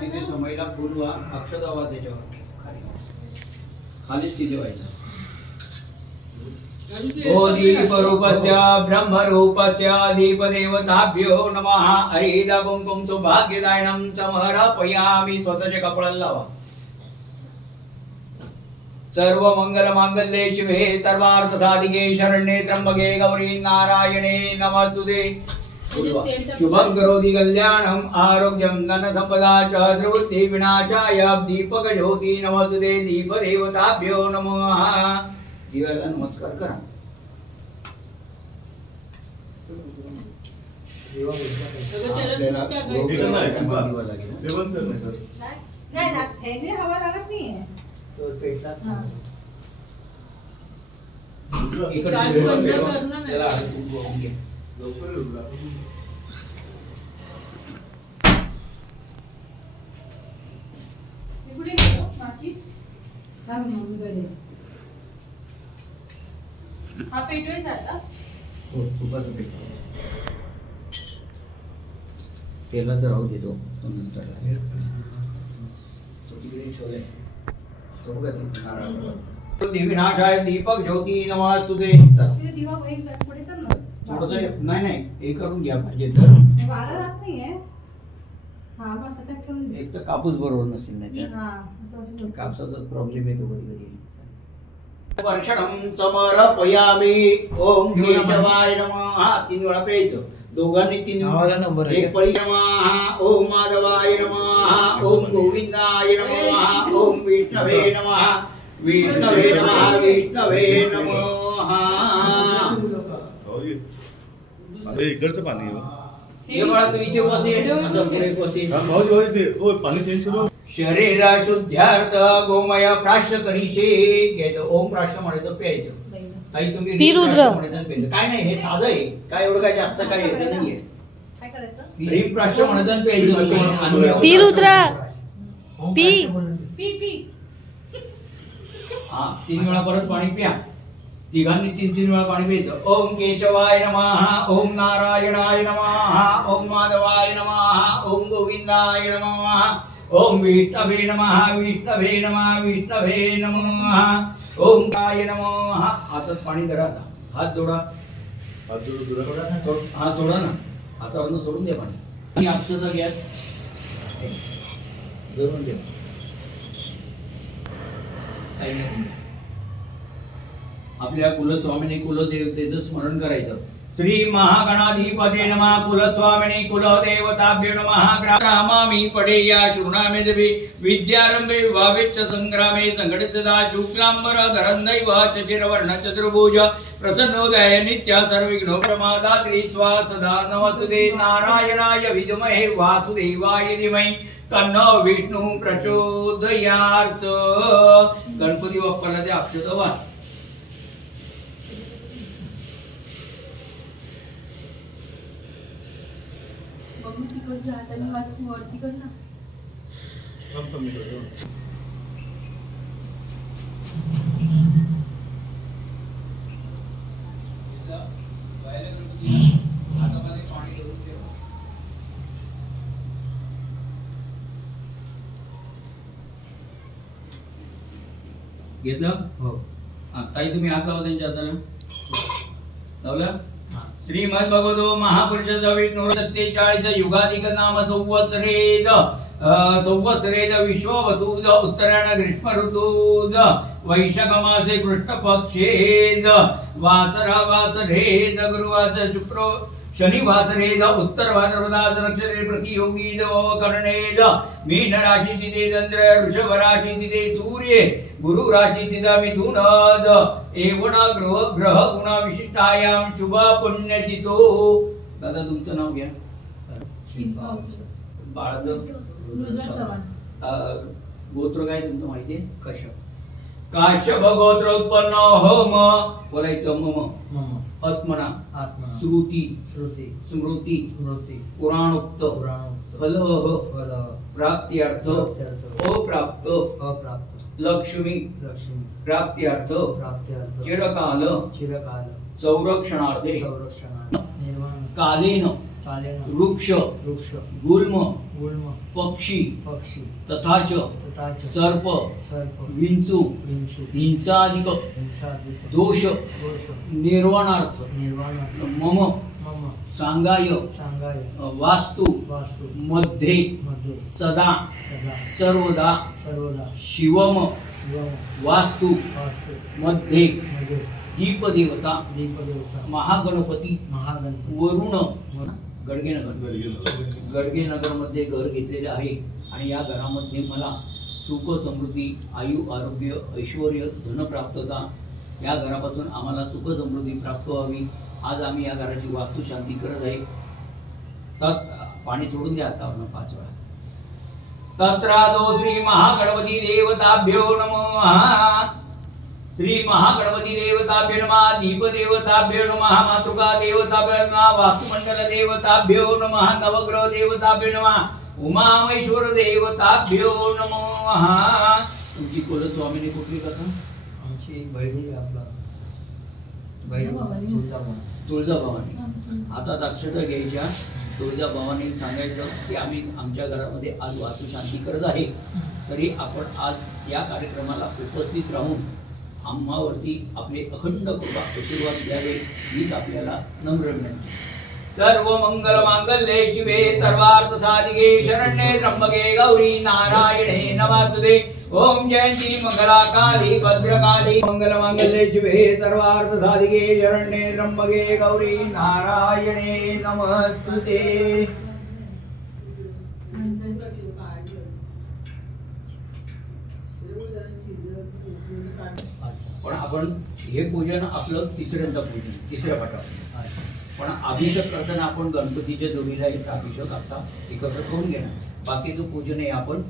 तिथे समयला फुल व्हा, अक्षता व्हा, त्याच्यावर खाली स्थिती व्हायचं. ओ दीपरूपस्य ब्रह्मरूपस्य दीपदेवताभ्यो नमः. हरिदा कुंकुम सौभाग्यदायनं समर्पयामि. स्वतःच्या कपाळाला लावा. सर्व मंगल मांगल्ये शिवे सर्वार्थ साधिके शरण्ये त्र्यंबके गौरी नारायणे नमस्तुते. शुभं करोति कल्याणं आरोग्यं धन संपदा च द्रवृत्ति विनाशाय दीपक ज्योति नमस्तुते. दीप देवताभ्यो नमः. जीवाला नमस्कार करा. हवा लागत नाही. हा पेटवायचा आता. तेलाचं राहू देतो. विनाशाय दीपक ज्योती नमस्तुते. नाही नाही हे करून घ्या पाहिजे तर. एक तर कापूस बरोबर नसेल नाही कापसाचा प्रॉब्लेम येतो कधी कधी. वर्षणं समर्पयामि. ओम केशवाय नमः. 3 वेळा प्यायचं. दोघांनी 3 नंबर. एक पळी नमः. ओम माधवाय नमः. ओम गोविंदाय नमः. ओम विष्णवे नमः. विष्णवे नमः. विष्णवे नमः. इकडचं पाणी हे बघा तू इथे बसे. असं पुढे बसे. पाणी चेंज करू. शरीर शुद्ध्यार्थ गोमय प्राश्य करीशे. घ्यायचं. ओम प्राश्य म्हणायचं प्यायचं. काही तुम्ही म्हणायचं काय नाही. हे साधं आहे. काय एवढं काय जास्त काय यायचं नाहीये. ह्रीम प्राश्य म्हणायचं प्यायचं. P Rudra P. हा 3 वेळा परत पाणी प्या. तिघांनी 3 वेळा पाणी प्यायचं. ओम केशवाय नमः. ओम नारायणाय नमः. ओम माधवाय नमः. ओम गोविंदाय नमः. ओम विष्णवे नमः. विष्णवे नमः. विष्णवे नमः. ओम काय नमः. हातात पाणी धरा. हात जोडा. हात सोडा ना. हातावरनं सोडून द्या पाणी. अक्षता घ्या. धरून द्या. आपल्या कुलस्वामिनी कुलदेवतेचं स्मरण करायचं. श्री महागणाधिपते नमः. कुलस्वामिनी कुलदेवताभ्यो नमः. ग्रामामि पडेया शृणामे देवी. विद्यारंभे विभावेच्च संग्रामे संघटितदा शुक्लांबर धरन्दैव चचिरवर्ण चतुर्भुज प्रसन्नोदय नित्य सर्वविघ्नो प्रमादात्री स्वा सदा नमस्तुते. नारायणाय विद्महे वासुदेवाय धीमहि तन्नो विष्णु प्रचोदयात्. गणपती बाप्पाला ते अक्षता वाह. हाताने वरती कर ना. घेतलं हो. ताई तुम्ही हात लावा त्यांच्या हाताला. लावला. श्रीमद्भगवतो महापुरुष विष्णु 47 युगाधिक नाम संवत्सरेज. संवत्सरेज विश्ववसूज. उत्तरायण ग्रीष्म ऋतूज. वैशाख मासे कृष्ण पक्षेज. वासरा वासरेज. गुरुवास शुक्र शनि वासरेज. उत्तर भाद्रपदास नक्षत्रे प्रतियोगीज कर्णेज. मीन राशी तिथे चंद्र. वृषभ राशी तिथे सूर्य. गुरु राशी तिचा मिथुनज. एवण ग्रह गुण विशिष्टायाम शुभ पुण्यतिथो. दादा तुमचं नाव घ्या. बाळाचं गोत्र काय तुमचं माहितीये? कश्यप. काश्यप गोत्र उत्पन्न होम. बोलायचं मम. आत्मना. श्रुती. स्मृती. पुराणोक्त. फलह. प्राप्त्यर्थ. अप्राप्त. लक्ष्मी. प्राप्त्यर्थ. चिरकाल. संरक्षणार्थे. निर्माण. कालेन वृक्ष गुल्म पक्षी तथाच सर्प विंचू हिंसादिक दोष निर्वाणार्थ मम सांगाय वास्तु मध्ये सदा सर्वदा शिवम वास्तु मध्ये दीपदेवता महागणपती वरुण गडगेनगर मध्ये घर घेतलेले आहे आणि या घरामध्ये मला सुख समृद्धी आयु आरोग्य ऐश्वर धन प्राप्तता या घरापासून आम्हाला सुख समृद्धी प्राप्त व्हावी। आज आम्ही या घराची वास्तू शांती करत आहे। पाणी सोडून द्या आता 5 वेळा। तत्रादो श्री महागणपती देवताभ्यो नमः। श्री महागणपती देवताभ्यो नमः। दीप देवताभ्यो नमः। मातृका देवताभ्यो नमः। वास्तुमंडल देवताभ्यो नमः। नवग्रह देवताभ्यो नमः। उमामेश्वर देवताभ्यो नमः। तुमची कुलस्वामिनी कुठली कथा? आमची बहिणी आपला तुळजाभवानी। हातात अक्षता घ्यायच्या, तुळजाभवानी सांगायचं की आम्ही आमच्या घरामध्ये आज वास्तू शांती करत आहे, तरी आपण आज या कार्यक्रमाला उपस्थित राहून आम्हावरती आपले अखंड कृपा आशीर्वाद द्यावे हीच आपल्याला नम्र विनंती। सर्व मंगल मांगल्ये शिवे सर्वार्थ साधिके शरण्ये त्र्यंबके गौरी नारायणे नमोस्तुते। ओम जयंती मंगला काली भद्रकाली मंगल मांगल्ये शिवे सर्वार्थ साधिके शरण्ये त्र्यंबके गौरी नारायणे नमोस्तुते। पण आपण हे पूजन आपलं तिसऱ्यांदा पूजन तिसऱ्या पाठावर, पण अभिषेक करताना आपण गणपतीच्या जोडीला एक अभिषेक आता एकत्र करून घेणार, बाकीचं पूजन हे आपण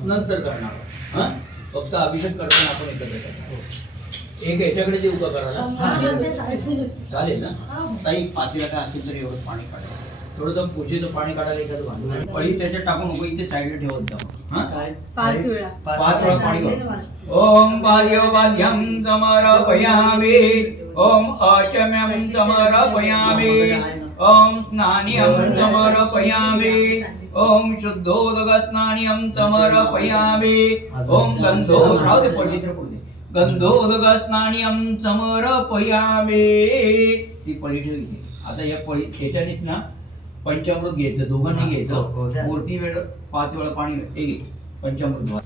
नंतर करणार आहोत। फक्त अभिषेक करताना आपण एकत्र करणार। एक याच्याकडे देऊ का करायला? चालेल ना ताई? 5 वेळा काय असेल तर एवढं पाणी काढा, थोडंसं पूजेचं पाणी काढायला एखादं भांडून पळी त्याच्यात टाकून नको, इथे साईडला ठेवत जा। 5 वेळा 5 वेळा पाणी घाल। ओम बाल्यवाद्यं समर्पयामि। ओम अचम्यं समर्पयामि। ओम स्नानियं समर्पयामि। ओम शुद्धोदकस्नानियं समर्पयामि। ओम गंधोदक गंधोदकस्नानियं समर्पयामि। ती पळी ठेवायची। आता या पळी ह्याच्यानेच ना पंचामृत घ्यायचं, दोघांनी घ्यायचं। मूर्ती वेळ 5 वेळा पाणी घे, पंचामृत।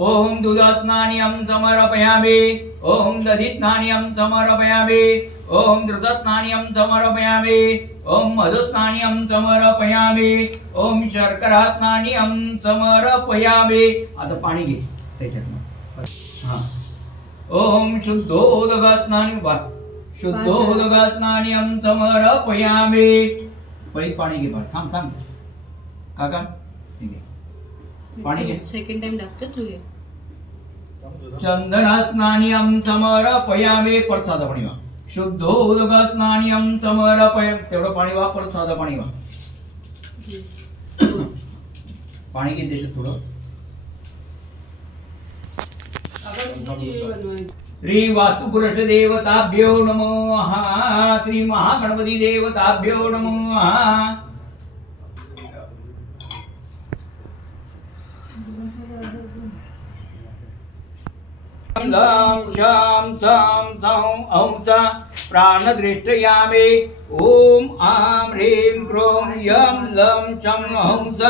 ओम दुधस्नानियं समर्पयामि। ओम दधिस्नानियं समर्पयामि। ओम द्रुतस्नानियं समर्पयामि। ओम मधुस्नानियं समर्पयामि। ओम शर्करास्नानियं समर्पयामि। आता पाणी घे त्याच्यात। हां ओम शुद्धोदकस्नानियं शुद्धोदकस्नानियं समर्पयामि। पळीत पाणी घे। थांब थांब काका, पाणी घे। सेकंड टाइम टाकतो तू ये। चंदनस्नानियं समर्पयामि। परत साधं पाणी वा। शुद्धोदकस्नानियं समर्पयामि। तेवढं पाणी वा, परत साधं पाणी वा। पाणी घे त्याच्यात थोडं। श्री वास्तुपुरुष देवताभ्यो नमः। श्री महागणपती देवताभ्यो नमः। लं शं शं शं ॐ स प्राणदृष्टयामि। ओम आं ह्रीं क्रों यं लं चं ॐ स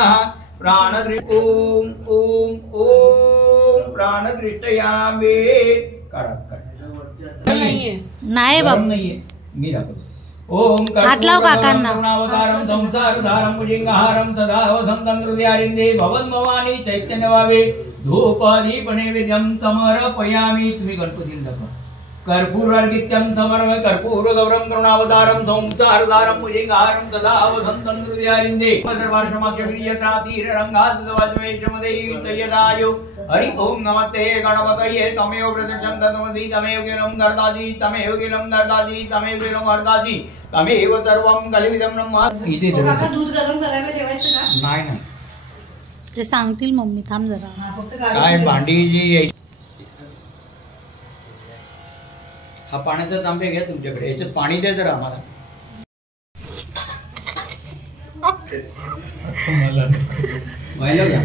प्राणदृष्ट ओम ओम ओम प्राणदृष्टयामि। नाही बाबा, नाहीये मी दाखवतो। ओम हात लाव काकांना। करुणावतारं संसारसारं भुजंगहारं सदा वसन्तं हृदयारिंदे भवन भवानी चैतन्यभावे धूप दीप नैवेद्यं समर्पयामि। तुम्ही गणपतीला दाखवा। कर्पूरार्घित्यं समर्पयामि। कर्पूर गौरं करुणावतारं संसारसारं भुजंगहारं सदा वसन्तं हृदयारिंदे दरबारशमाख्य श्रीयत्रातीररंगाद्वैषमदेयदायो। हरि ओम नमस्ते गणपतये। तमेव प्रत्यक्षं तत्त्वमसि तमेव केवलं दर्दासि तमेव केवलं दर्दासि तमेव केवलं हर्तासि तमेव सर्वं कलिविदं ब्रह्म। इथे काका दूध गरम करायला ठेवायचं का? नाही नाही, ते सांगतील मम्मी, थांब जरा। काय भांडी जी हा पाण्याचा तांब्या घ्या तुमच्याकडे, याच्यात पाणी द्या जरा आम्हाला. व्हायला घ्या.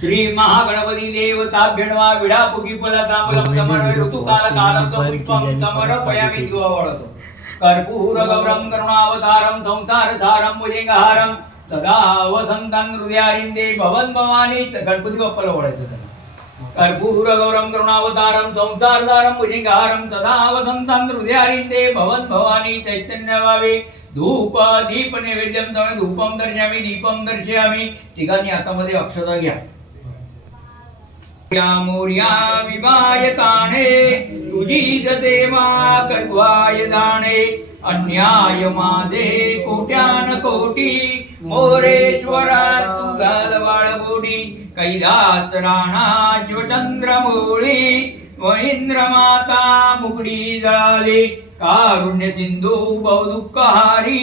श्री महागणपती देवताभ्यो नमः. विडापुगी फलतांबूलं समर्पय ऋतुकाल कालकं पुष्पं समर्पयामि दिवावळतो. कर्पूर गौरं करुणावतारं संसार सारं भुजंगहारं सदा वसंतं हृदयारिंदे भवन भवानी. गणपती बाप्पाला ओळायचं त्याला. कर्पूर गौरं करुणावतारं संसार सारं भुजंगहारं सदा वसंतं हृदयारिंदे भवन भवानी. चैतन्य भावे धूप दीप नैवेद्यम तमे धूपम दर्शयामि दीपम दर्शयामि. ठिकाणी हातामध्ये अक्षता घ्या. मोर्या विवाय ताणे तुझीच देवा कर्त्वाय जाणे. अन्याय माझे कोट्यान कोटी मोरेश्वरा तू घालवाळ बोडी. कैलास राणा शिवचंद्र मोळी महेंद्र माता मुकडी जळाली. कारुण्य सिंधू बहुदुःखहारी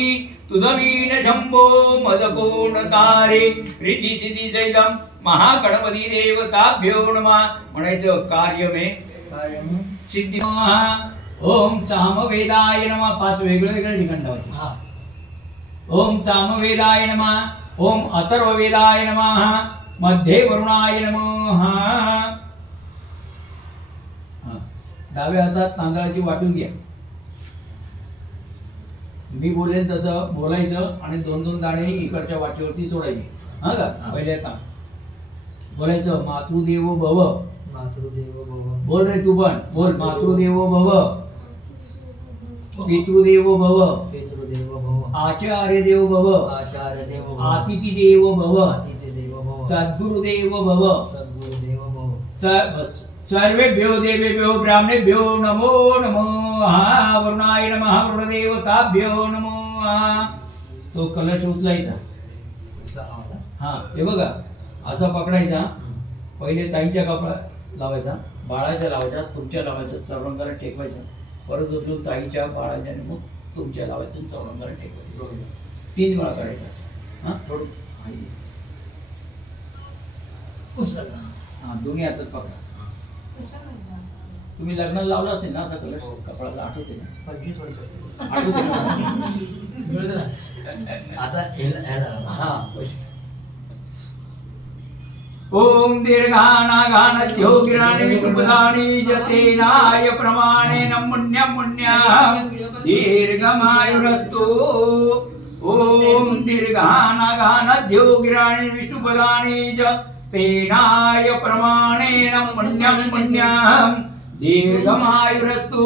तुझवीन शंभो मज कोण तारे. रिद्धी सिद्धी सैदम महागणपती देवताभ्यो नमः. म्हणायचं कार्य में सिद्धी. ओम सामवेदाय नमः. 5 वेगळे वेगळे ठिकाण लावायचे. ओम सामवेदाय नमः. ओम अथर्ववेदाय नमः. मध्ये वरुणाय नमः. डाव्या हातात तांदळाची वाटून घ्या. मी बोलेल तसं बोलायचं आणि 2-2 दाणे इकडच्या वाटेवरती सोडायचे. हा का? पहिले आता बोलायचं मातृदेवो भव. मातृदेवो भव. बोल रे तू पण बोल. मातृदेवो भव पितृदेवो भव पितृदेवो भव. आचार्य देव भव आचार्य देवो भव. अतिथी देव भव अतिथि देवो भव. सद्गुरुदेव भव सद्गुरुदेवो भव. सर्वेभ्यो देवेभ्यो ब्राह्मणेभ्यो नमो नमः. वरुणाय नमः. वरुणदेवताभ्यो नमः. तो कलश उचलायचा. हा हे बघा असा पकडायचा. पहिले ताईंच्या कपडा लावायचा, बाळाच्या लावायचा, तुमच्या लावायचं, चौरंगाला टेकवायचा. परत उचलून ताईच्या बाळाच्या आणि मग तुमच्या लावायचं, चौरंगाला टेकवायचं. 3 वेळा करायचं. हा थोडं हा दोन्ही हातात पकडा. तुम्ही लग्नाला लावला असेल ना असा कलश कपडाला. आठवते ना? 25 वर्ष आठवते ना? आता हा. ओम दीर्घानागानद्यो गिराणि विकृपदानि जतेनाय प्रमाणेन पुण्यं पुण्याः दीर्घमायुरस्तु. ओम दीर्घानागानद्यो गिराणि विष्णुपदानि जतेनाय प्रमाणेन पुण्यं पुण्याः दीर्घमायुरस्तु.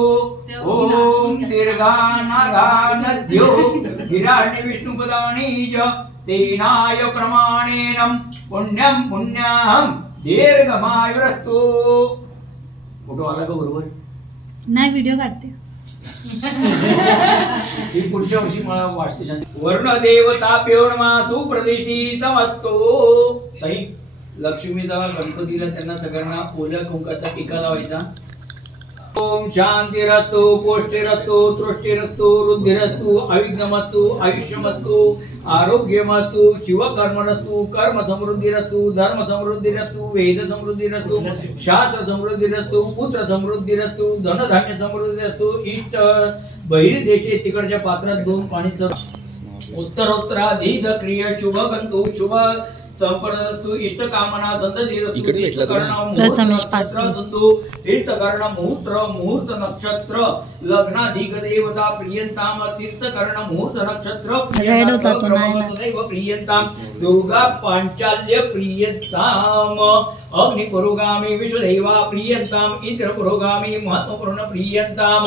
ओम दीर्घानागानद्यो गिराणि विष्णुपदानि तेनाय प्रमाणेन पुण्यं पुण्याहं दीर्घमायुरस्तु. फोटो आला का बरोबर? नाही व्हिडिओ काढते. ही पुढच्या वर्षी मला वाटते. वर्ण देवताभ्यो नमः. सुप्रतिष्ठितमस्तु. ताई लक्ष्मीचा गणपतीला त्यांना सगळ्यांना ओल्या कुंकाचा टीका लावायचा. ओम शांतिरस्तु पुष्टिरस्तु तुष्टिरस्तु वृद्धिरस्तु अविघ्नमस्तु आयुष्यमस्तु आरोग्यमस्तु शिवकर्मणस्तु कर्म समृद्धिरस्तु धर्म समृद्धिरस्तु वेद समृद्धिरस्तु शास्त्र समृद्धिरस्तु पुत्र समृद्धिरस्तु धनधान्य समृद्धिरस्तु. इष्ट बहिर्देशे तिकडच्या पात्रात 2 पाणीचं उत्तरोत्तराधीत क्रिया शुभ गंतु शुभ संपन्नस्तु. इष्ट कामना संततीरस्तु. प्रथमेश पात्र तीर्थकर्ण मुहूर्त नक्षत्र लग्नाधिक देवता प्रियंताम. तीर्थकर्ण मुहूर्त नक्षत्र रेड होता तो नाही ना. प्रियंताम. दुर्गा पांचाल्य प्रियंताम. अग्नि पुरोगामी विश्वदेवा प्रियंताम. इंद्र पुरोगामी महत्वपूर्ण प्रियंताम.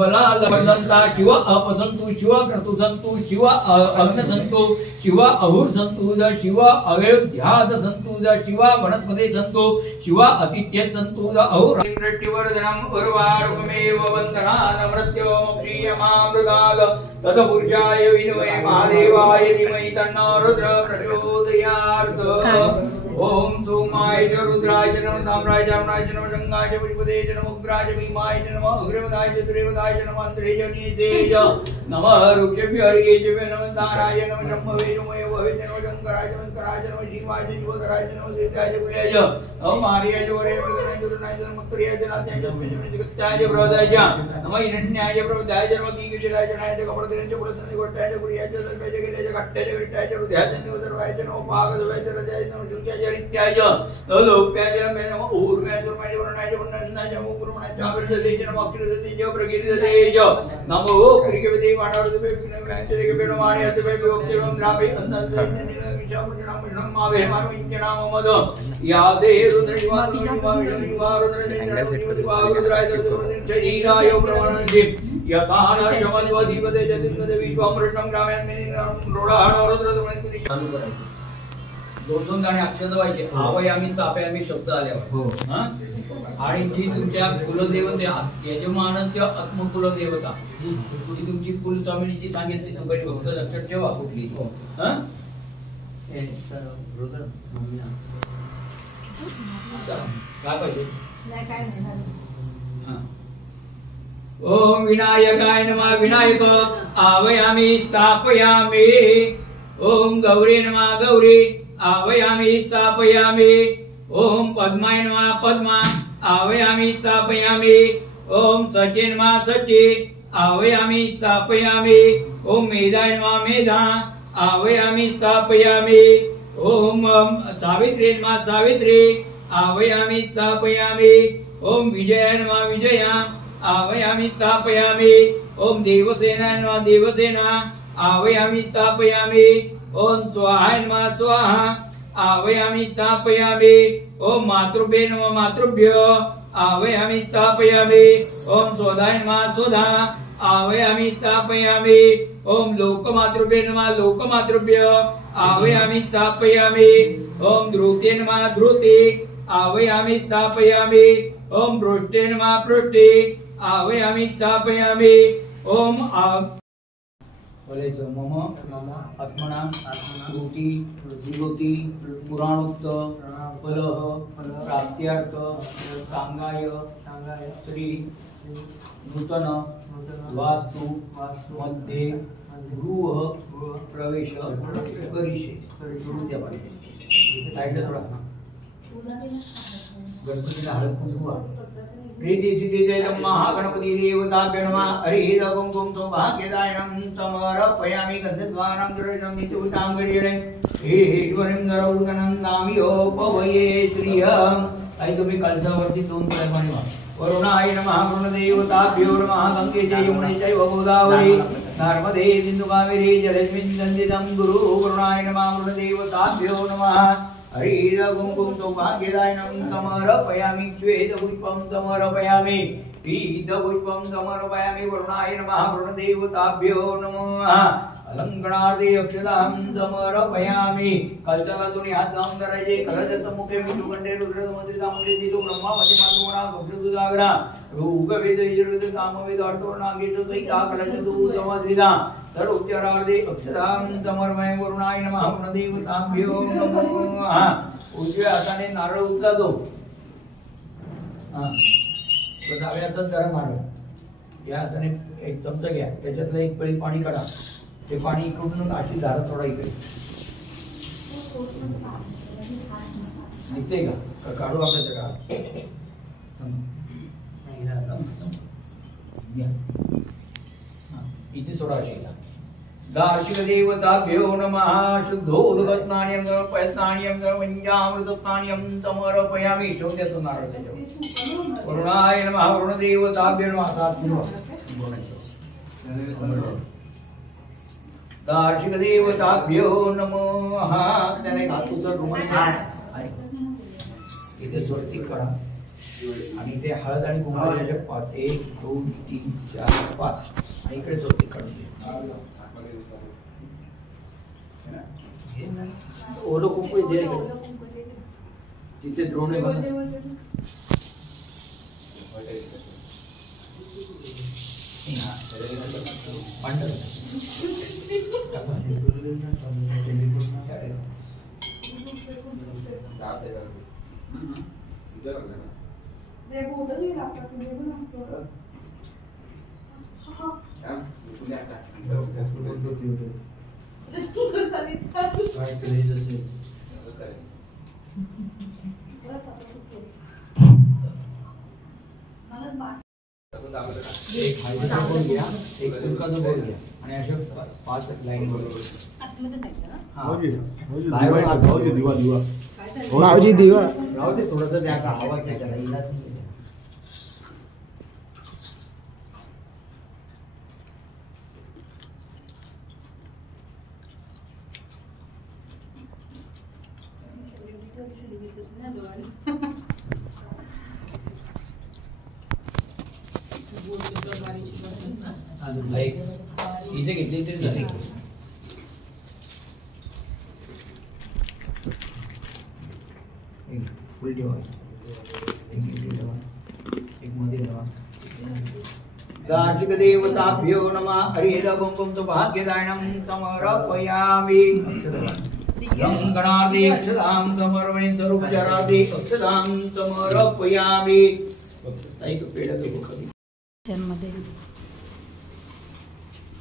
बलादंता शिव अपसंतु शिव क्रतु संतु शिव अग्न संतु शिव अहुर संतु शिव अयोध्यास संतु शिव वनस्पते संतु शिव अतिथ्य संतु अहुर. वृष्टिवर्धनम् उर्वारुकमेव वन्दना नमृत्यो प्रियमामृताद तत्पुरुषाय विद्महे महादेवाय धीमहि तन्नो रुद्र प्रचोदयात्. ओम सोमाय च रुद्राय च नमः. ताम्राय च अमराय च नमः. शंगाय च पुष्पते च नमः. उग्राय च भीमाय च नमः. उग्रवदाय च दुर्वदाय च नमः. अंतरे च नीचे च नमः. रुक्षेभ्यो हरिये च नमः. ताराय नमः. शम्भवे च भवेश नमो शंकराय नमस्काराय नमो शिवाय शिवधराय नमो देवाय कुल्याय ओम आर्याय वरे वरनाय दुर्नाय नमस्काराय जनात्याय जगत्याय प्रभुदाय नमो हिरण्याय प्रभुदाय नमो कीगिराय जनाय कपडदेन पुरसने गोट्याय कुल्याय सर्वाय जगत्याय घट्टाय गट्टाय हृदयाय निवदराय नमो पागदवाय रजाय नमो शुच्याय रित्याय लोप्याय नमो ऊर्म्याय दुर्माय वरनाय वरनाय नमो गुरुमाय चावरदेय नमो अक्षरदेय प्रगीरदेय नमो क्रिकेदेय वाणावदेय विनायकदेय बेणवाणि अतवे भक्तिवं द्रावे अंतर्देय विशामजनाम मावे मारविंच नाम मद यादे रुद्रनिवास निवास रुद्रनिवास रुद्राय जयीराय ब्रह्मणंदि यतान जमद्वधिपदे जतिपदे विश्वमृतं ग्राम्यान्मिनं रोडाण रुद्रदुमनि चालू करायचं दोन जाणे अक्षर दवायचे आवयामी स्थापयामी शब्द आल्यावर हां आणि जी तुमच्या कुलदेवते यजमानाची आत्मकुलदेवता जी तुमची कुलस्वामिनीची सांगितली सगळी भक्त लक्षात ठेवा कुठली हां रुद्र मम्मीला काय पाहिजे नाही काय नाही हां ओम विनायकाय नमः विनायक आवयामी स्थापयामी ओम गौरी नमः गौरी आवयामी स्थापयामी ओम पद्माय नमः पद्मा आवयामी स्थापयामी ओम सचे नमः सचे आवयामी स्थापयामी ओम मेधाय नमः मेधा आवयामी स्थापयामी ओम सावित्री नमः सावित्री आवयामी स्थापयामी ओम विजयाय नमः विजया आवयामी स्थापयामी ओम देवसेना नमः देवसेना आवयामी स्थापयामी ओम स्वाहाय नमः स्वाहा आवयामी स्थापयामी ओम मातृभ्ये नमः मातृभ्यो आवयामी स्थापयामी ओम स्वधाय नमः स्वधा आवयामी स्थापयामी ओम लोकमातृभ्ये नमः लोकमातृभ्यो आवयामी स्थापयामी ओम ध्रुते नमः ध्रुते आवयामी स्थापयामी ओम पृष्ठे नमः पृष्ठे आवयामी स्थापयामी ओम मम आत्मना श्रुति विभूति पुराणोक्त फलः प्राप्त्यार्थ सांगाय श्री नूतन वास्तु मध्ये गृह प्रवेश करिषे थोडा गणपतीला हळद कुंकू प्रीति सिद्धि जय महागणपति देवताभ्यो नमः हरिः कुंकुम सौभाग्यदायनं समर्पयामि गन्धद्वारं द्रविणं नित्युतां गरीणे हे ईश्वरं गरौदगनन्दामि ओपवये श्रियम् आई तुम्ही कलशावरती दोन प्रमाणे वा वरुणाय नमः वरुणदेवताभ्यो नमः गंगे च यमुने चैव गोदावरी नर्मदे सिन्धु कावेरी जलेस्मिन् सन्निधितं गुरु वरुणाय नमः वरुणदेवताभ्यो नमः हरिः कुंकुम सौभाग्यदायनं समर्पयामि श्वेतपुष्पं समर्पयामि पीतपुष्पं समर्पयामि वरुणाय नमः वरुणदेवताभ्यो नमः अलंकरणार्थे अक्षतां समर्पयामि कलशाला दोन्ही हात लावून करायचे कलशाच्या मुखे विष्णुकंठे रुद्रसमुद्रितामध्ये तिथो ब्रह्मामध्ये मातृगुणा भक्तदुधागरा रूपवेद यजुर्वेद सामवेद अर्थवर्णांगेश सहिता कलशतु समाधिता सर्व उच्चारार्थे अक्षतां समर्पयामि वरुणाय नमः वरुणदेवताभ्यो नमः उजव्या हाताने नारळ उचला तो डाव्या हातात जरा नारळ या हाताने एक चमचा घ्या त्याच्यातलं एक पळी पाणी काढा ते पाणी इकडून अशी धारा थोडा इकडे निघते का काढू आपल्या का इथे सोडा अशी दार्शिक देवताभ्यो नमः शुद्धोदकस्नान्यं समर्पयाम्यं सर्वञ्जामृतस्नान्यं समर्पयामि शोध्यातून नारळ त्याच्यावर वरुणाय नमः वरुणदेवताभ्यो नमः सात दार्शिक देवताभ्यो नमः त्याने धातूचा रुमाल इथे स्वस्तिक करा आणि ते हळद आणि कुंकवाचे 5 1 2 3 4 5 आणि इकडे स्वस्तिक काढा ओलो कुंकू जे तिथे द्रोणे एक हळदीचा बोल घ्या, एक कुंकाचा बोल घ्या आणि अशा 5 लाईन बोल. भाऊजी दिवा राहू दे थोडंसं द्या का हवा त्याच्याला इलाज नाही. इथे घेतली तरी झाली. फुल ठेवा, एक मध्ये ठेवा. गार्जिक देवताभ्यो नमः. हरिद कुंकुम भाग्यदायनं समर्पयामि. गणार्दे अक्षदां समर्पणे स्वरूपचरार्दे अक्षदां समर्पयामि. ताई तो पेढा दे खाली. मध्ये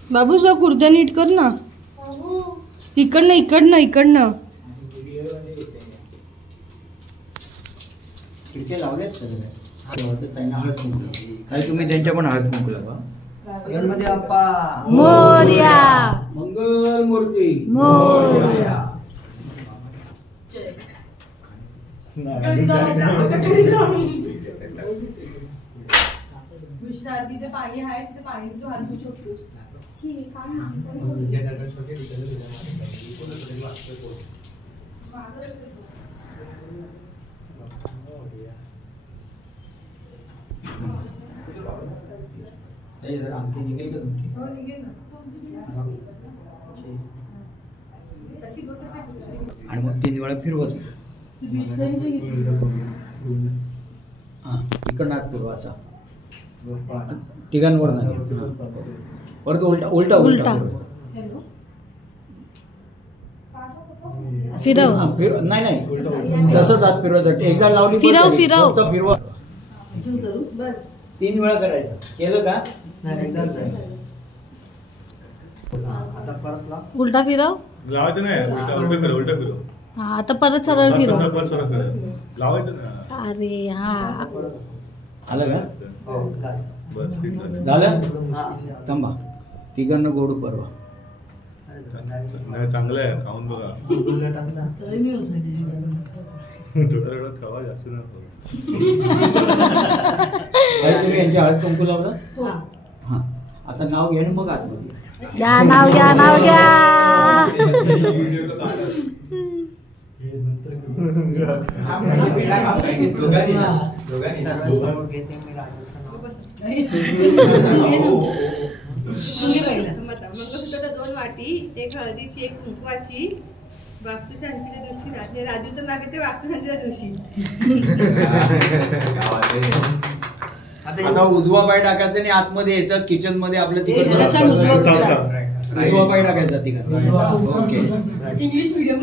बाबू तुझा खुर्द नीट कर ना. इकडनं इकडनं इकडनं. इथे लावलेत सगळे. काही तुम्ही त्यांच्या पण हळद कुंकू लावा. गणपती बाप्पा मोरया. मंगल मूर्ती मोरया. तिथे पाणी आहे, तिथे पाणी तू हात धुवू शकतोस. आमची निघेल का तुमची? हो, निघेल ना. आणि मग 3 वेळा फिरवत. हा इकडनं आत फिरवा असा तिघांवर नाही. परत उलटा उलटा उलटा. फिरव. हा, नाही नाही तसंच आत फिरवायचं. एकदा लावली फिरव, परत फिरव. फक्त फिरवा. 3 वेळा करायचं. केलं का? आता परत लाव. उलटा फिरव. लावायचं नाही उलटा फिरव. हा आता परत सरळ फिरव. लावायचं ना. अरे हा आलं का? हो काय बस ठीक आहे. झालं. हा थांबा. तिघांना गोड परवा. नाही चांगलं आहे खाऊन बघा. गुलगुला टाकला थोडा थोडा खावा जास्त नाही. तुम्ही यांची हळद कुंकू लावलं. हा आता नाव घ्या आणि मग आतमध्ये. घ्या नाव घ्या नाव घ्या. मंगळसूत्र 2 वाटी, एक हळदीची, एक कुंकवाची. वास्तुशांतीच्या दिवशी राजूचं नाव घेते वास्तुशांतीच्या दिवशी. आता उजवा पाय टाकायचा आणि आतमध्ये यायचं किचन मध्ये आपलं तिकडे उजवा पाय टाकायचा तिकडे. ओके. English medium.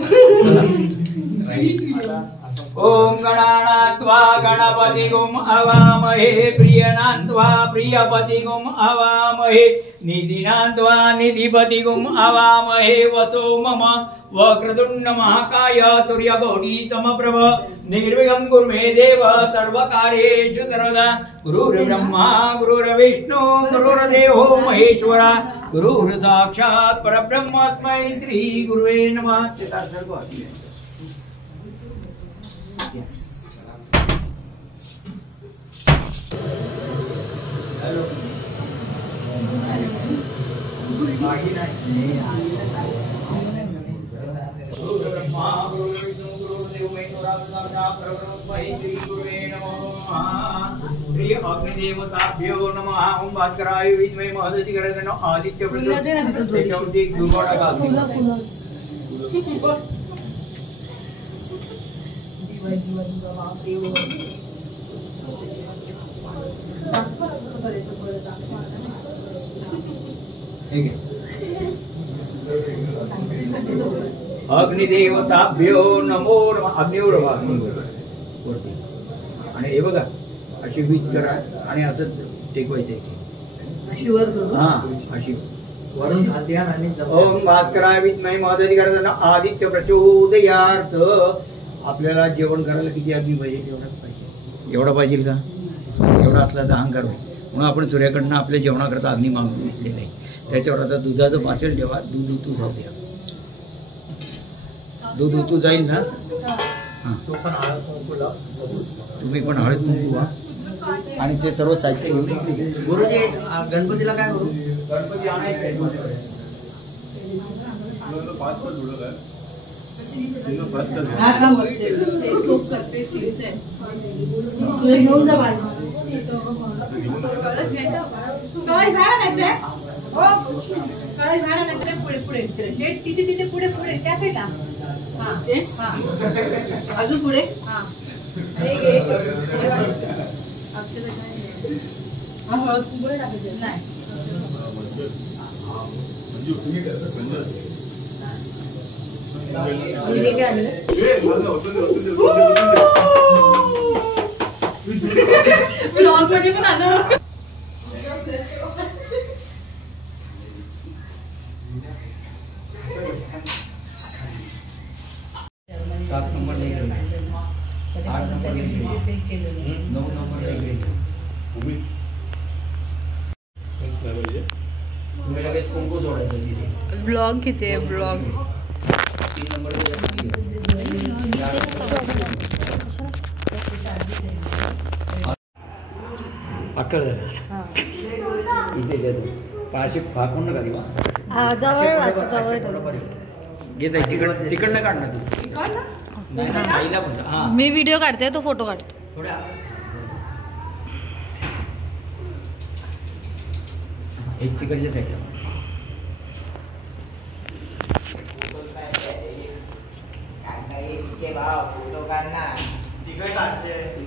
ओम गणानात्वा गणपतिगुम अवामहे. प्रियनात्वा प्रियपतिगुम अवामहे. निधिनात्वा निधिपतिगुम अवामहे. वसो मम वक्रतुंड महाकाय सूर्यकोटि समप्रभ. निर्विघ्नं कुरु मे देव सर्वकार्येषु सर्वदा. गुरुर्ब्रह्मा गुरुर्विष्णु गुरुर्देवो महेश्वरा. गुरुः साक्षात् परब्रह्म तस्मै श्री गुरुवे नमः. सर्व अग्निदेवताभ्यो नमः. ओम भास्कराय विद्महे महदधिकराय तन्नो आदित्य प्रचोदयात्. अग्निदेवताभ्यो नमो नमः. अग्निवर वरती आणि हे बघा अशी वीज करा आणि असं टेकवायचे. हा अशी वरून खाद्यान आणि ओम भास्कराय विद्महे महदधी करताना आदित्य प्रचोदयार्थ. आपल्याला जेवण करायला किती अग्नी पाहिजे? एवढाच पाहिजे. एवढा पाहिजे का? एवढा असला तर अहंकार होईल. म्हणून आपण सूर्याकडनं आपल्या जेवणाकरता अग्नी मागून घेतलेला आहे. त्याच्यावर आता दुधाचं पाचेल जेव्हा दूध उतू जाऊया. दूध उतू जाईल ना. हां, तो पण हळद कुंकूला तुम्ही पण हळद कुंकू व्हा आणि ते सर्व साहित्य घेऊन इकडे. गुरुजी गणपतीला काय करू? गणपती आणायचे घेऊन जा बाई. कळस बाहेर आणायचंय. हो, कळस बाहेर आणायचं. पुढे पुढे तिथे तिथे पुढे पुढे त्या साईडला. हा हा, अजून पुढे. हा, एक एक हळद कुंकू टाकायचं नाही. ब्लॉगमध्ये पण आलं. 7 नंबर नाही गेले, 8 नंबर नाही गेले, 9 नंबर नाही गेले. तुम्ही लगेच कुंकू सोडायचं तिथे. ब्लॉग किती आहे? ब्लॉग 3 नंबर इथे देतो. पाशी फाकून नका देवा. जवळ जवळ घेत आहे तिकडनं काढणार तू. नाही ना, आईला पण. हां, मी व्हिडिओ काढते, तो फोटो काढतो. थोड्या एक तिकडच्या साईडला.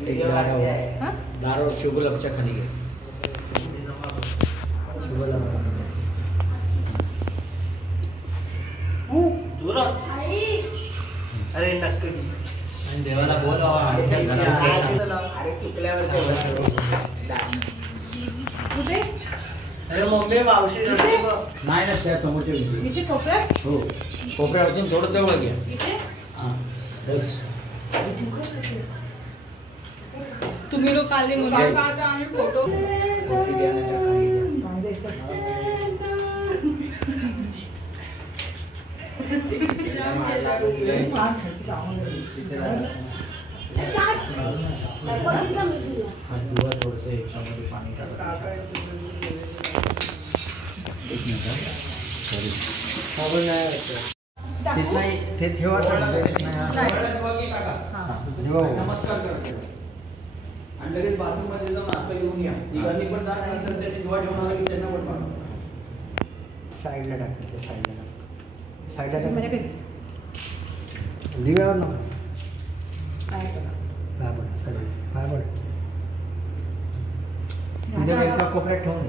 एक दारावर शुभलक्षच्या खाली घे. अरे नक्की आणि देवाला बोलावा. अरे सुकल्यावर कुठे? अरे मम्मी मावशी नाही ना, त्या समोरच्या भिंतीवर. इथे कोपऱ्यात. हो, कोपऱ्यापासून थोडं जवळ घ्या. इथे हां, बस. तुम्ही लोक आले म्हणून का आता आम्ही फोटो. वरती ध्यानाच्या खाली घ्या. हात धुवा थोडंसं, याच्यामध्ये पाणी टाका. एक मिनिट. ते ठेवा नमस्कार करतो आणि लगेच बाथरूम मध्ये जाऊन हात घेऊन या. तिघांनी पण जा, नंतर त्यांनी धुवा ठेवून आला की त्यांना पण पाठवा. साईडला टाकायचं. साईडला टाकायचं. दिव्यावर नको. पाय पड. तिथे एका कोपऱ्यात ठेवून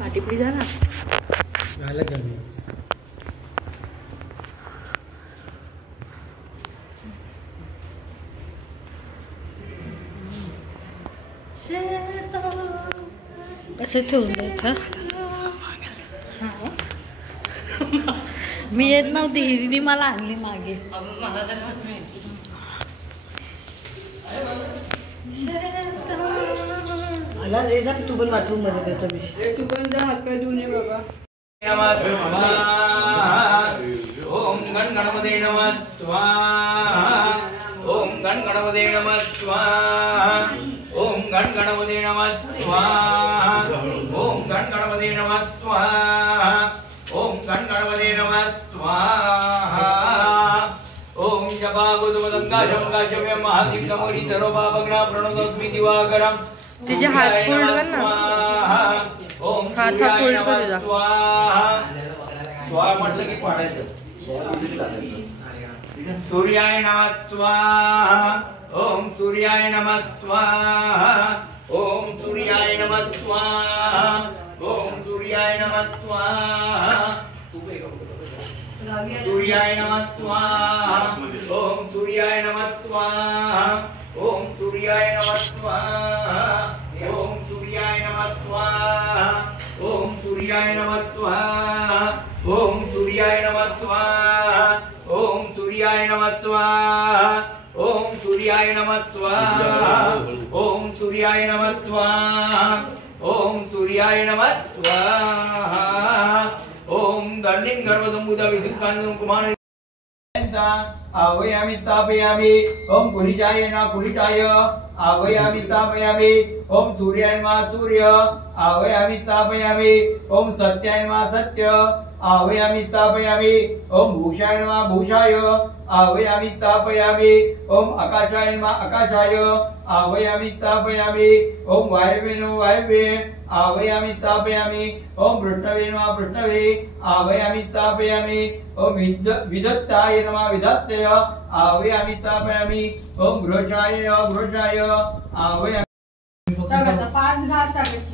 पाठीपुढे जा ना. राहिलं का नाही? असंच ठेवून द्यायचं. मी येत नव्हती, हिरीने मला आणली मागे. आला रे जा तू पण बाथरूम मध्ये प्रथमेश. तू पण जा, हात पाय धुवून ये बाबा. ओम गण गणपते नमः स्वाहा. ओम गण गणपते नमः स्वाहा. ओम गण गणपते नमः स्वाहा. ओम गण गणपते नमः स्वाहा. ओम गण गणपते नमः स्वाहा. ओम जपा गुरुवदंगा शंका शव्य महादीप नमोरी सर्व पापग्ना प्रणतोस्मि दिवाकरम. तिचे हात फोल्ड कर ना. ओम हात फोल्ड कर तुझा. स्वाहा म्हटलं की पाडायचं. सूर्याय नमः स्वाहा. ओम सूर्याय नमः स्वाहा. ओम सूर्याय नमः स्वाहा. ओम सूर्याय नमः स्वाहा. सूर्याय नमः स्वाहा. ओम सूर्याय नमः स्वाहा. ओम सूर्याय नमः स्वाहा. ओम स्वाहा ओम सूर्याय नमः स्वाहा ओम सूर्याय नमः स्वाहा ओम सूर्याय नमः स्वाहा ओम सूर्याय नमः स्वाहा ओम सूर्याय नमः स्वाहा ओम दंडिं गर्भदंबुद विद्युत्कांतं कुमार आवयामि स्थापयामि ओम कुलिटाय न कुलिटाय आवयामि स्थापयामि ओम सूर्याय नमः सूर्य आवयामि स्थापयामि ओम सत्याय नमः सत्य आवयामि स्थापयामि ओम भूषाय नमः भूषाय आवयामि स्थापयामि ओम आकाशाय नमः आकाशाय आवयामि स्थापयामि ओम वायवे नमः वायवे आवयामि स्थापयामि ओम पृष्ठवे नमः पृष्ठवे आवयामि स्थापयामि ओम विदत्ताय नमः विदत्तय आवयामि स्थापयामि ओम घृषाय नमः घृषाय आवयामि पाच घात टाकायची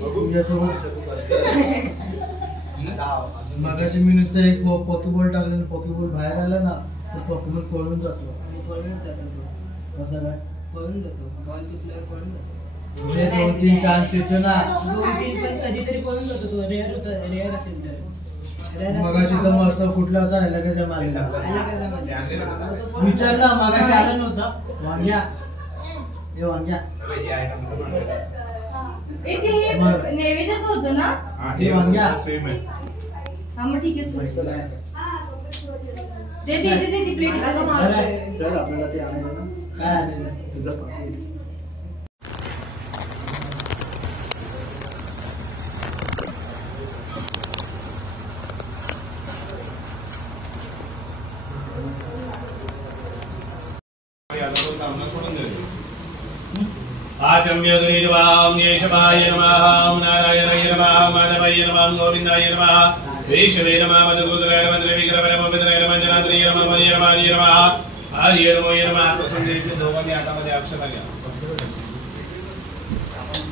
मगाशी मी नुसतं एक पॉकीबॉल टाकलं पॉकीबॉल बाहेर आला ना तर पॉकीबॉल पळून जातो कसं काय पळून जातो बॉल चुकल्यावर पळून जातो हे 2-3 चान्स येतो ना पण कधीतरी पळून जातो तो रेअर असेल तर मगाशी तर मस्त कुठला होता ह्याला कसा मारलेला विचार ना मगाशी आला नव्हता वांग्या हे वांग्या नैवेद्यच होतं ना हे वांग्या सेम आहे हा मग ठीक आहे त्याची प्लेट चल आपल्याला ते आणायचं ना काय आणायचं तुझं आचम्य गरीवां येशवाय नमः ओम नारायणाय नमः माधवाय नमः गोविंदाय नमः वैष्णवे नमः मधुसूदनाय नमः त्रिविक्रमाय नमः पवित्राय नमः जनार्दनाय नमः मनी नमः हरि नमः हरि नमः आत्मसंदेश दोघांनी हातामध्ये अक्षता घ्या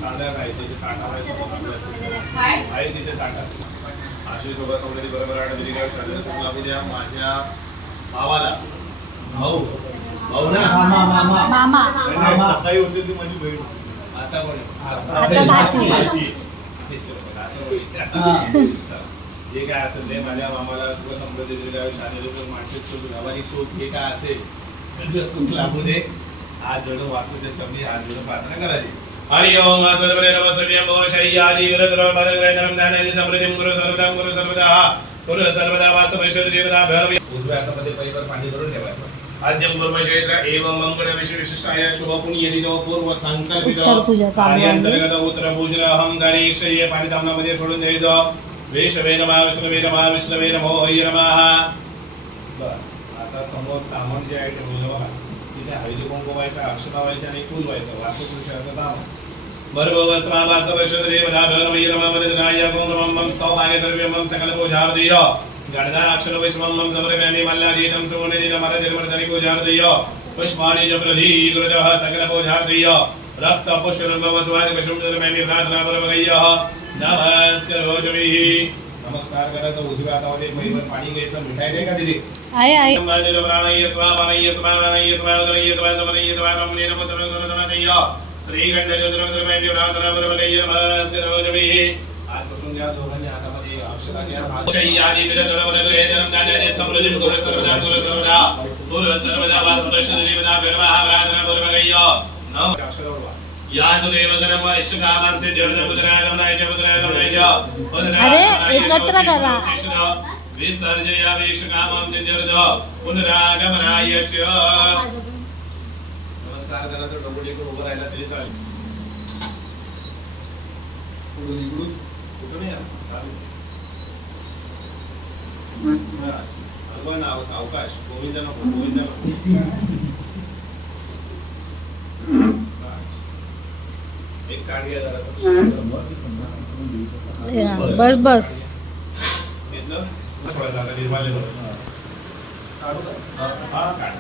तांदळा काय तिथे ताटा आहे तिथे ताटा आशी सोबत समृद्धी बरोबर आणि विजय शास्त्र लागू द्या माझ्या भावाला भाऊ भाऊ ना मामा सकाळी होती ती माझी बहीण आता आता भाची जे काय असेल ते माझ्या मामाला सुख समृद्धी दिल्या शारीरिक मानसिक सुख व्यावहारिक सुख हे काय असेल सगळं सुख लागू दे आज जण वासुदेव शब्दी आज जण प्रार्थना करायची हरि ओम सर्वरे नमः सव्यं भवशय्यादि विरद्रव पादग्रहणं ज्ञानादि समृद्धिं गुरु सर्वदा गुरु सर्वदा वासवैश्वर देवता भैरव उजव्या हातामध्ये पैवर पाणी भरून ठेवायचं आद्यं पूर्व चैत्र एवं मंगल विशिष्टाय शुभ पुण्य दिदो पूर्व संकल्पित उत्तर पूजा चालू आहे. अंतर्गत उत्तर पूजन अहंकारी क्षय पाणी तामनामध्ये सोडून द्यायचं वैष्णवे नमः विष्णवे नमः विष्णवे नमो हरि नमः बस आता समोर तामण जे आहे ठेवलं बघा तिथे हळदी कुंकू व्हायचा अक्षता व्हायच्या आणि फुल व्हायचं वासुपुरुषाचं तामण बरोबर स्वावास वैष्णवे नमः भैरवै नमः वदनाय कुंकुमं सौभाग्य द्रव्यं सकल पूजार्दय गणदाक्षर वैष्णवं समर्पयामि मल्लादीतं सुवर्णदीतं मरदिर्मर्दनि पूजार्दय पुष्पाणि च प्रदीकृतः सकल पूजार्दय रक्त पुष्पं वसुवादि पुष्पं समर्पयामि प्रार्थना पूर्वकयः नमस्कारोऽस्मि नमस्कार करायचं उजव्या हातामध्ये पैवर पाणी घ्यायचं मिठाई द्या का दिली आहे प्राणय स्वाहानय स्वाहानय स्वाहानय स्वाहानय स्वाहानय नमोस्तुते श्री गणेशद्रव्यद्रव्यं प्रार्थना पूर्वकयः नमस्कारोऽस्मि आज पासून या दोघांनी हातामध्ये अक्षरा घ्या शय्यादि विरद्रवदग्रे जन्मदानादि समृद्धिं गुरु सर्वदा वासवैश्वरीवदा भैरवः प्रार्थना पूर्वकयः नमः अक्षरवा यादुदेव गणम इष्टकामां से जर्दपुत्राय नमः च अरे एकत्र करा विसर्जयामि इष्टकामां से जर्द पुनरागमनाय च नमस्कार करा तर डोंगरी को उभं राहिला तरी चालेल पुढे इकडून कुठून या चालेल अल्वा नाव सावकाश गोविंद नको गोविंद नको एक कार्ड घ्या जरा बस बस घेतलं थोडं आता निर्माले बरोबर काढू का हा काढ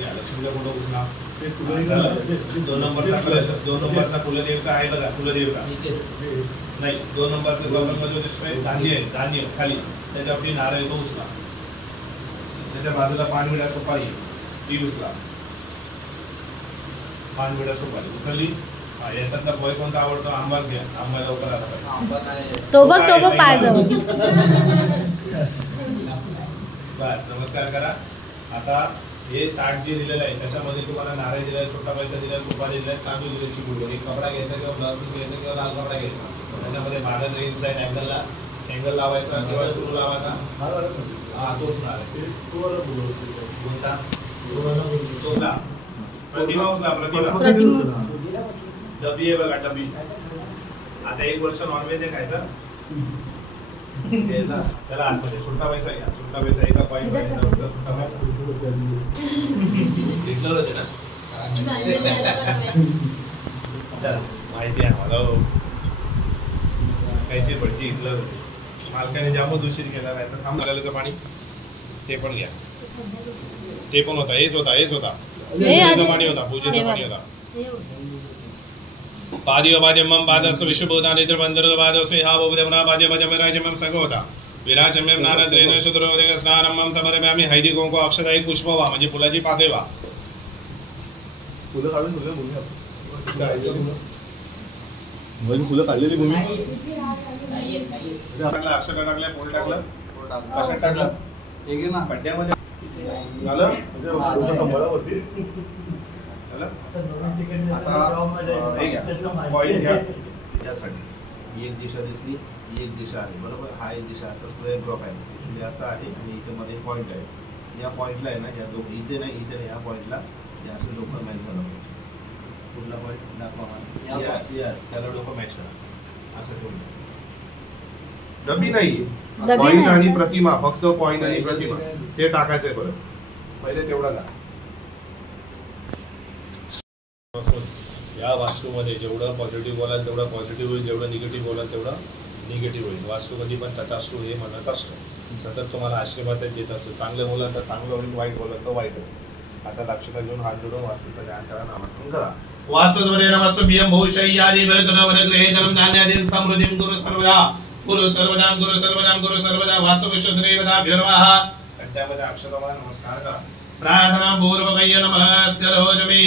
या लक्ष्मीचा फोटो उचला दोन नंबरचा कलश 2 नंबरचा कुलदेवता आहे बघा कुलदेवता नाही 2 नंबरचा चौरंगाचं दिसतोय धान्य आहे धान्य खाली त्याच्यावरती नारळ तो उचला त्याच्या बाजूला पानविडा सुपारी ती उचला पानविडा सुपारी उचलली हा, याच्यात तर बोय कोणता आवडतो? आंबाच घ्या. आंबा लवकर आला पाहिजे. तो बघ पायजवळ. बस नमस्कार करा. आता हे ताट जे दिलेलं आहे त्याच्यामध्ये तुम्हाला नारळ दिलाय, छोटा पैसा दिलाय, सुपारी दिलाय, तांदूळ दिले, चिकूड. एक कपडा घ्यायचा किंवा ब्लाउज पीस घ्यायचा किंवा लाल कपडा घ्यायचा. त्याच्यामध्ये बांधायचा इनसाइड अँगल लावायचा किंवा स्क्रू लावायचा. हा तोच नारळ. कोणता? तोला. प्रतिमा उचला. प्रतिमा डबी आहे बघा, डबी. आता 1 वर्ष नॉनव्हेज आहे खायचं. चला आतमध्ये सुट्टा पैसा घ्या. सुट्टा पैसा एका कॉइन मध्ये सुट्टा पैसा घेतलं होतं ना. चला माहिती आहे मला कायची पडची इथलं मालकाने जामच उशीर केला नाही तर काम झालेलं पाणी ते पण घ्या. ते पण होता. हेच होता पूजेचं पाणी होता. पूजेचं पाणी होता. पादियो बाजमम बादस विश्वभूता नेत्रबंदर बादसे हा बोधवना बाजे बजमराजमम संग होता. विराजमम नारद्रेन शुद्रोदक स्नानमम समरभ्यामी हैदी कुंकू अक्षदायी पुष्पवा म्हणजे फुलाची पाकळी वा. फुलं काढून फुलं काढलेली भूमी टाकलं. अक्षर टाकल्या. पोळ टाकलं. कशात टाकलं? पड्ड्यामध्ये झालं. आता हे घ्या. कॉइन घ्या. यासाठी ही एक दिशा दिसली, ही एक दिशा आहे बरोबर. हा एक दिशा असा स्क्वेअर ड्रॉप आहे. इथे असा आहे आणि इथे मध्ये पॉईंट आहे. या पॉईंटला आहे ना, या दोघं इथे नाही इथे नाही, या पॉईंटला या असं डोकं मॅच झालं पाहिजे. कुठला पॉईंट दाखवा मला. यस यस त्याला डोकं मॅच करा. असं ठेवून डबी नाही, कॉइन आणि प्रतिमा. फक्त कॉइन आणि प्रतिमा ते टाकायचंय. परत पहिले तेवढा का या वास्तूमध्ये जेवढं पॉझिटिव्ह बोलाल तेवढं पॉझिटिव्ह होईल, जेवढं निगेटिव्ह बोलाल तेवढं निगेटिव्ह होईल. वास्तू कधी पण तथास्तु हे म्हणत असतो. सतत तुम्हाला आशीर्वादच देत असतो. चांगलं बोलाल तर चांगलं होईल, वाईट बोलाल तर वाईट होईल. आता लक्षात घेऊन हात जोडून वास्तूचं ध्यान करा. नामस्मरण करा. वास्तुद्वरे नमस्तु बियं भूषय्यादि वरदनवरग्रहे धनं धान्यादिं समृद्धिं कुरु सर्वदा. कुरु सर्वदा गुरु सर्वदा गुरु सर्वदा वास्तु विश्वश्रेवदा भ्यर्वाः. कंठ्यामध्ये अक्षरवा नमस्कार करा. प्रार्थना पूर्वकय्य नमस्कारो जमी.